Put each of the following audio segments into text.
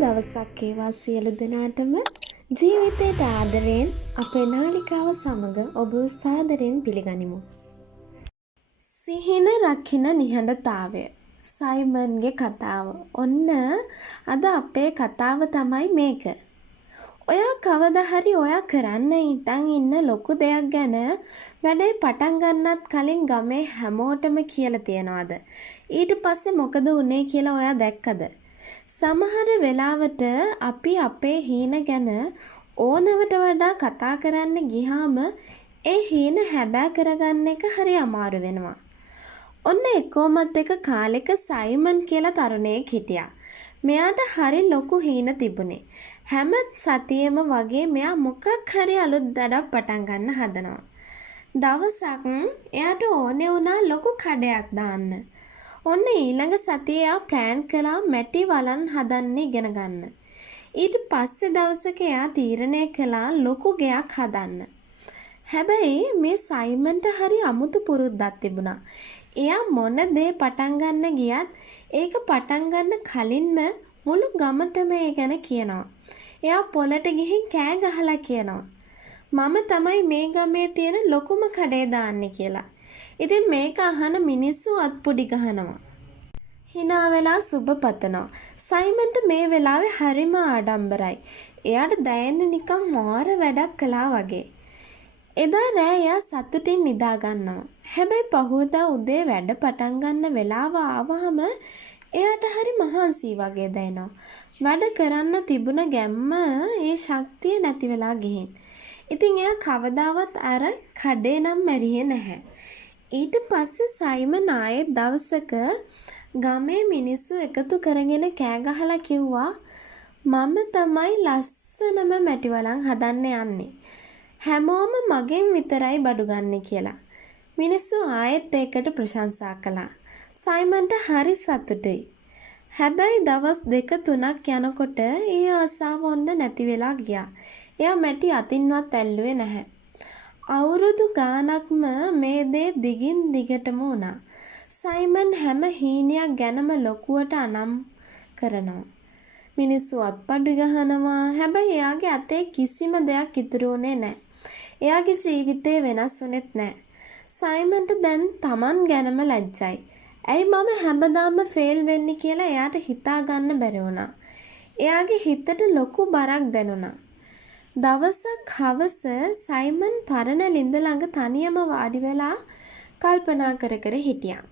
දවසක් ඒවා සියලු දෙනාටම ජීවිතයට ආදරයෙන් අපේ නාලිකාව සමග ඔබ සාදරයෙන් පිළිගනිමු. සිහින රකින්න නිහඬතාවය. සයිමන්ගේ කතාව. ඔන්න අද අපේ කතාව තමයි මේක. ඔයා කවදා හරි ඔයා කරන්න හිතන් ඉන්න ලොකු දෙයක් ගැන වැඩේ පටන් ගන්නත් කලින් ගමේ හැමෝටම කියලා තියනවාද? ඊට පස්සේ මොකද වුනේ කියලා ඔයා දැක්කද? සමහර වෙලාවට අපි අපේ හීන ගැන ඕනවට වඩා කතා කරන්න ගියාම ඒ හීන හැබෑ කරගන්න එක හරි අමාරු වෙනවා. ඔන්න එක්කෝමත් එක කාලෙක සයිමන් කියලා තරුණයෙක් හිටියා. මෙයාට හරි ලොකු හීන තිබුණේ. හැම සතියෙම වගේ මෙයා මොකක් හරි අලුත් දඩක් පටන් ගන්න හදනවා. දවසක් එයාට ඕනේ වුණා ලොකු කඩයක් දාන්න. ඔන්න ඊළඟ සතියේ එයා ප්ලෑන් කළා මැටි වලන් හදන්න ඉගෙන ගන්න. ඊට පස්සේ දවසක එයා තීරණය කළා ලොකු ගෙයක් හදන්න. හැබැයි මේ සයිමන්ට හරි අමුතු පුරුද්දක් තිබුණා. එයා මොන දේ පටන් ගන්න ගියත් ඒක පටන් ගන්න කලින්ම මුළු ගමටම ඒ ගැන කියනවා. එයා පොළට ගිහින් කෑ ගහලා කියනවා. මම තමයි මේ ගමේ තියෙන ලොකුම කඩේ දාන්නේ කියලා. ඉතින් මේක අහන මිනිස්සු අත්පුඩි ගහනවා. hina වෙලා සුබ පතනවා. සයිමන්ට මේ වෙලාවේ හරිම ආඩම්බරයි. එයාට දැනෙන්නේ නිකන් මාර වැඩක් කළා වගේ. එදා රෑ එයා සතුටින් නිදා ගන්නවා. හැබැයි පහුවදා උදේ වැඩ පටන් ගන්න වෙලාව ආවහම එයාට හරි මහන්සි වගේ දැනෙනවා. වැඩ කරන්න තිබුණ ගැම්ම ඒ ශක්තිය නැති වෙලා ගිහින්. ඉතින් එයා කවදාවත් අර කඩේ නම් මැරියේ නැහැ. ඊට පස්සේ සයිමන් ආයේ දවසක ගමේ මිනිස්සු එකතු කරගෙන කෑ ගහලා කිව්වා මම තමයි ලස්සනම මැටි වලන් හදන්න යන්නේ. හැමෝම මගෙන් විතරයි බඩු ගන්න කියලා. මිනිස්සු ආයෙත් ඒකට ප්‍රශංසා කළා. සයිමන්ට හරි සතුටුයි. හැබැයි දවස් 2-3ක් යනකොට ඒ ආසාව ඔන්න නැති වෙලා ගියා. එයා මැටි අතින්වත් ඇල්ලුවේ නැහැ. අවුරුදු ගාණක්ම මේ දේ දිගින් දිගටම වුණා. සයිමන් හැම හීනයක් ගැනම ලොකුවට අනම් කරනවා. මිනිස්සු අත්පඩු ගහනවා. හැබැයි එයාගේ අතේ කිසිම දෙයක් ඉතුරු වුණේ නැහැ. එයාගේ ජීවිතේ වෙනස් වුණෙත් නැහැ. සයිමන්ට දැන් Taman ගැනම ලැජ්ජයි. ඇයි මම හැමදාම ෆේල් වෙන්නේ කියලා එයාට හිතා ගන්න බැරි වුණා. එයාගේ හිතට ලොකු බරක් දැනුණා. දවසක් හවස සයිමන් පරණ ළිඳ ළඟ තනියම වාඩි වෙලා කල්පනා කර කර හිටියා.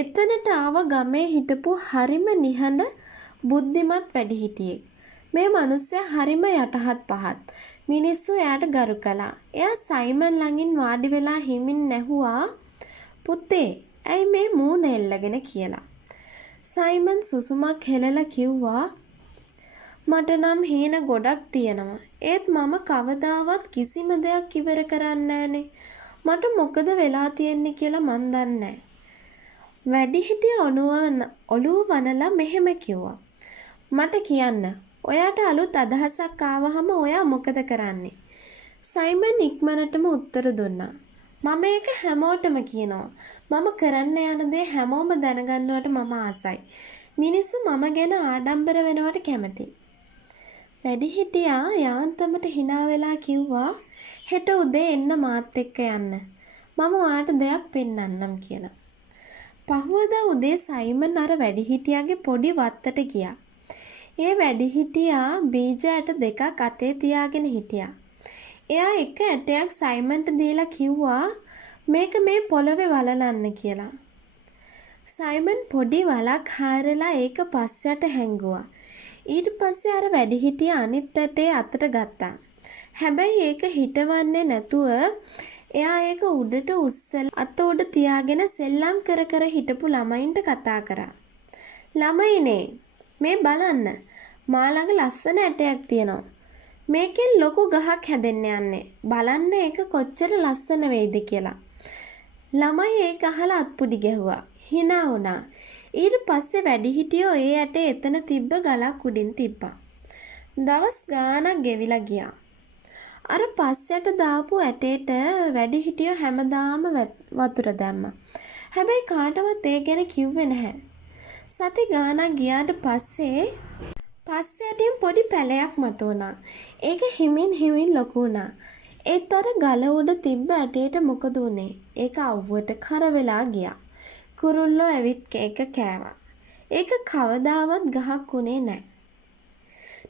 එතනට ආව ගමේ හිටපු හරිම නිහඬ බුද්ධිමත් වැඩිහිටියෙක්. මේ මිනිස්සයා හරිම යටහත් පහත්. මිනිස්සු එයාට ගරු කළා. එයා සයිමන් ළඟින් වාඩි වෙලා හිමින් නැහුවා පුතේ ඇයි මේ මූණ එල්ලගෙන කියලා. සයිමන් සුසුමක් හෙලලා කිව්වා මට නම් හීන ගොඩක් තියෙනවා. ඒත් මම කවදාවත් කිසිම දෙයක් ඉවර කරන්නේ නැහනේ. මට මොකද වෙලා තියෙන්නේ කියලා මන් දන්නේ නැහැ. වැඩිහිටිය ඔළුව වනලා මෙහෙම කිව්වා. මට කියන්න. ඔයාට අලුත් අදහසක් ආවහම ඔයා මොකද කරන්නේ? සයිමන් ඉක්මනටම උත්තර දුන්නා. මම ඒක හැමෝටම කියනවා. මම කරන්න යන දේ හැමෝම දැනගන්නවට මම ආසයි. මිනිස්සු මම ගැන ආඩම්බර වෙනවට කැමතියි. වැඩිහිටියා යාන්තමට hina වෙලා කිව්වා හෙට උදේ එන්න මාත් එක්ක යන්න. මම ඔයාට දෙයක් පෙන්වන්නම් කියලා. පහුවදා උදේ සයිමන් අර වැඩිහිටියාගේ පොඩි වත්තට ගියා. ඒ වැඩිහිටියා බීජ ඇට දෙකක් අතේ තියාගෙන හිටියා. එයා එක ඇටයක් සයිමන්ට දීලා කිව්වා මේක මේ පොළවේ වලලන්න කියලා. සයිමන් පොඩි වලක් හාරලා ඒක පස්සට හැංගුවා. ඊට පස්සේ අර වැඩිහිටියා අනිත් ඇටේ අතට ගත්තා. හැබැයි ඒක හිටවන්නේ නැතුව එයා ඒක උඩට උස්සලා අත උඩ තියාගෙන සෙල්ලම් කර කර හිටපු ළමයින්ට කතා කරා. ළමයිනේ මේ බලන්න මා ළඟ ලස්සන ඇටයක් තියෙනවා. මේකෙන් ලොකු ගහක් හැදෙන්න යන්නේ. බලන්න ඒක කොච්චර ලස්සන වෙයිද කියලා. ළමයි ඒක අහලා අත්පුඩි ගැහුවා. hina වුණා. ඊට පස්සේ වැඩිහිටියෝ ඒ ඇටේ එතන තිබ්බ ගලක් උඩින් තිබ්බා. දවස් ගාණක් ගෙවිලා ගියා. අර පස්සට දාපු ඇටේට වැඩිහිටියෝ හැමදාම වතුර දැම්මා. හැබැයි කාටවත් ඒ ගැන කිව්වේ නැහැ. සති ගාණක් ගියාට පස්සේ පස්සේ යටින් පොඩි පැලයක් මතුවුණා. ඒක හිමින් හිමින් ලොකු වුණා. ඒත් අර ගල උඩ තිබ්බ ඇටයට මොකද වුනේ? ඒක අවුවට කර වෙලා ගියා. කුරුල්ලෝ ඇවිත් ඒක කෑවා. ඒක කවදාවත් ගහක් උනේ නැහැ.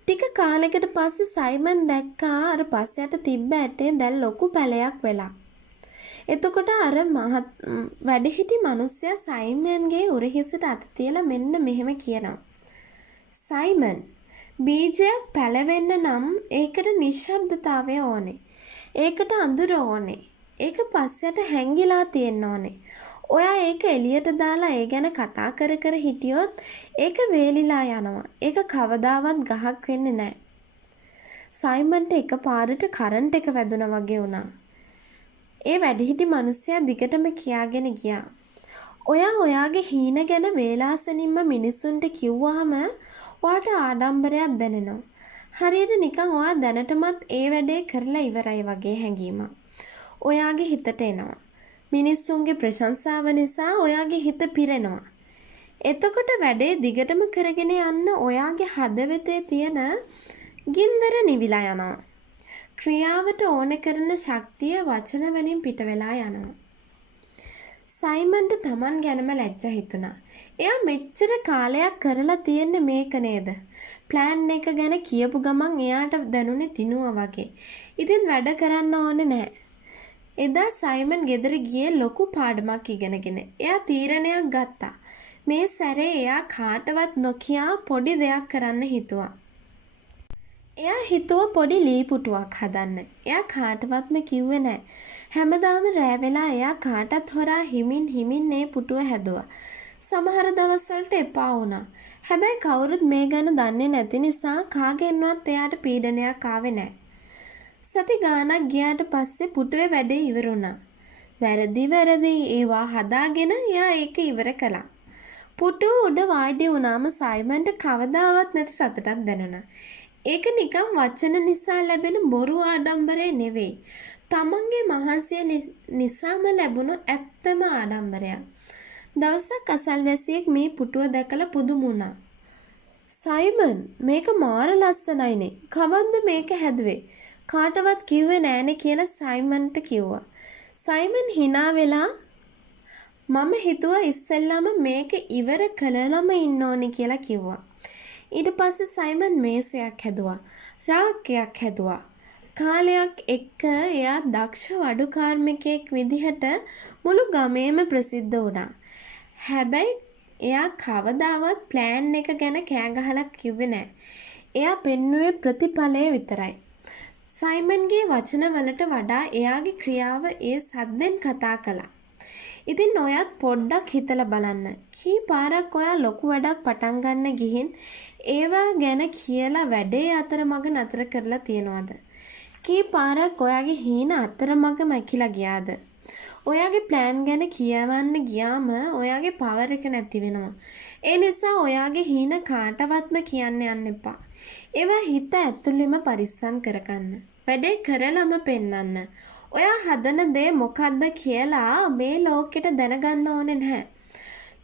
ටික කාලෙකට පස්සේ සයිමන් දැක්කා අර පස්සයට තිබ්බ ඇටේ දැන් ලොකු පැලයක් වෙලා. එතකොට අර වැඩිහිටි මිනිස්සයා සයිමන්ගේ උරහිසට අත තියලා මෙන්න මෙහෙම කියනවා. සයිමන්, බීජයක් පැලවෙන්න නම් ඒකට නිශ්ශබ්දතාවය ඕනේ. ඒකට අඳුර ඕනේ. ඒක පස්සට හැංගිලා තියෙන්න ඕනේ. ඔයා ඒක එළියට දාලා ඒ ගැන කතා කර කර හිටියොත් ඒක වේලිලා යනවා. ඒක කවදාවත් ගහක් වෙන්නේ නැහැ. සයිමන්ට එකපාරට කරන්ට් එක වැදුනා වගේ වුණා. ඒ වැඩිහිටි මිනිස්සයා දිගටම කියාගෙන ගියා. ඔයා ඔයාගේ හීන ගැන වේලාසනින්ම මිනිස්සුන්ට කිව්වහම ඔයාට ආඩම්බරයක් දැනෙනවා. හරියට නිකන් ඔයා දැනටමත් ඒ වැඩේ කරලා ඉවරයි වගේ හැඟීමක්. ඔයාගේ හිතට එනවා. මිනිස්සුන්ගේ ප්‍රශංසාව නිසා ඔයාගේ හිත පිරෙනවා. එතකොට වැඩේ දිගටම කරගෙන යන්න ඔයාගේ හදවතේ තියෙන ගින්දර නිවිලා යනවා. ක්‍රියාවට ඕන කරන ශක්තිය වචන වලින් පිට වෙලා යනවා. සයිමන්ට Taman ගැනම ලැජ්ජ හිතුණා. එයා මෙච්චර කාලයක් කරලා තියෙන්නේ මේක නේද? ප්ලෑන් එක ගැන කියපු ගමන් එයාට දැනුනේ තිනුවා වගේ. ඉතින් වැඩ කරන්න ඕනේ නැහැ. එදා සයිමන් ගෙදර ගියේ ලොකු පාඩමක් ඉගෙනගෙන. එයා තීරණයක් ගත්තා. මේ සැරේ එයා කාටවත් නොකියා පොඩි දෙයක් කරන්න හිතුවා. එයා හිතුව පොඩි ලී පුටුවක් හදන්න. එයා කාටවත්ම කිව්වේ නැහැ. හැමදාම රෑ වෙලා එයා කාටත් හොරා හිමින් හිමින් මේ පුටුව හැදුවා. සමහර දවස්වලට එපා වුණා. හැබැයි කවුරුත් මේ ගැන දන්නේ නැති නිසා කාගෙන්වත් එයාට පීඩනයක් ආවේ නැහැ. සති ගාණක් ගියාට පස්සේ පුටුවේ වැඩේ ඉවර වුණා. වැරදි ඒවා හදාගෙන එයා ඒක ඉවර කළා. පුටුව උඩ වාඩි වුණාම සයිමන්ට කවදාවත් නැති සතුටක් දැනුණා. ඒක නිකන් වචන නිසා ලැබෙන බොරු ආඩම්බරේ නෙවෙයි. තමන්ගේ මහන්සිය නිසාම ලැබුණු ඇත්තම ආඩම්බරයක්. දවසක් අසල්වැසියෙක් මේ පුටුව දැකලා පුදුම වුණා. සයිමන්, මේක මාර ලස්සනයිනේ. කවද්ද මේක හැදුවේ? කාටවත් කිව්වේ නෑනේ කියලා සයිමන්ට කිව්වා. සයිමන් hina වෙලා මම හිතුවා ඉස්සෙල්ලාම මේක ඉවර කළාම ඉන්න ඕනේ කියලා කිව්වා. ඊට පස්සේ සයිමන් මේසයක් හැදුවා. රාක්කයක් හැදුවා. කාලයක් එක්ක එයා දක්ෂ වඩු කාර්මිකයෙක් විදිහට මුළු ගමේම ප්‍රසිද්ධ වුණා. හැබැයි එයා කවදාවත් ප්ලෑන් එක ගැන කෑ ගහලා කිව්වේ නෑ. එයා පෙන්නුවේ ප්‍රතිඵලය විතරයි. සයිමන්ගේ වචන වලට වඩා එයාගේ ක්‍රියාව ඒ සද්දෙන් කතා කළා. ඉතින් ඔයත් පොඩ්ඩක් හිතලා බලන්න. කී පාරක් ඔයා ලොකු වැඩක් පටන් ගන්න ගිහින් ඒවා ගැන කියලා වැඩේ අතරමඟ නතර කරලා තියනවද? කී පාරක් ඔයාගේ හීන අතරමඟ මැකිලා ගියාද? ඔයාගේ ප්ලෑන් ගැන කියවන්න ගියාම ඔයාගේ පවර් එක නැති වෙනවා. ඒ නිසා ඔයාගේ හීන කාටවත්ම කියන්න යන්න එපා. ඒවා හිත ඇතුළෙම පරිස්සම් කරගන්න. වැඩේ කරලම පෙන්නන්න. ඔයා හදන දේ මොකද්ද කියලා මේ ලෝකෙට දැනගන්න ඕනේ නැහැ.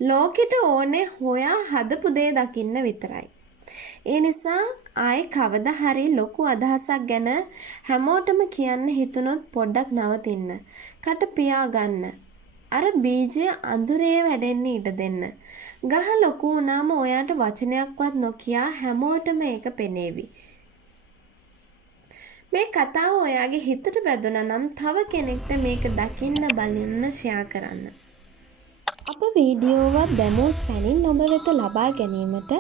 ලෝකෙට ඕනේ හොයා හදපු දේ දකින්න විතරයි. ඒ නිසා ආයේ කවදා හරි ලොකු අදහසක් ගැන හැමෝටම කියන්න හිතුනොත් පොඩ්ඩක් නවතින්න. කට පියාගන්න. අර බීජය අඳුරේ වැඩෙන්න ඉඩ දෙන්න. ගහ ලොකු වුණාම ඔයාට වචනයක්වත් නොකියා හැමෝටම ඒක පෙනේවි. මේ කතාව ඔයාගේ හිතට වැදුනා නම් තව කෙනෙක්ට මේක දකින්න බලන්න ෂෙයා කරන්න. අප වීඩියෝවත් දැමූ සැනින් ඔබ වෙත ලබා ගැනීමට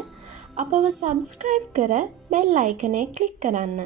අපව සබ්ස්ක්‍රයිබ් කර බෙල් අයිකනේ ක්ලික් කරන්න.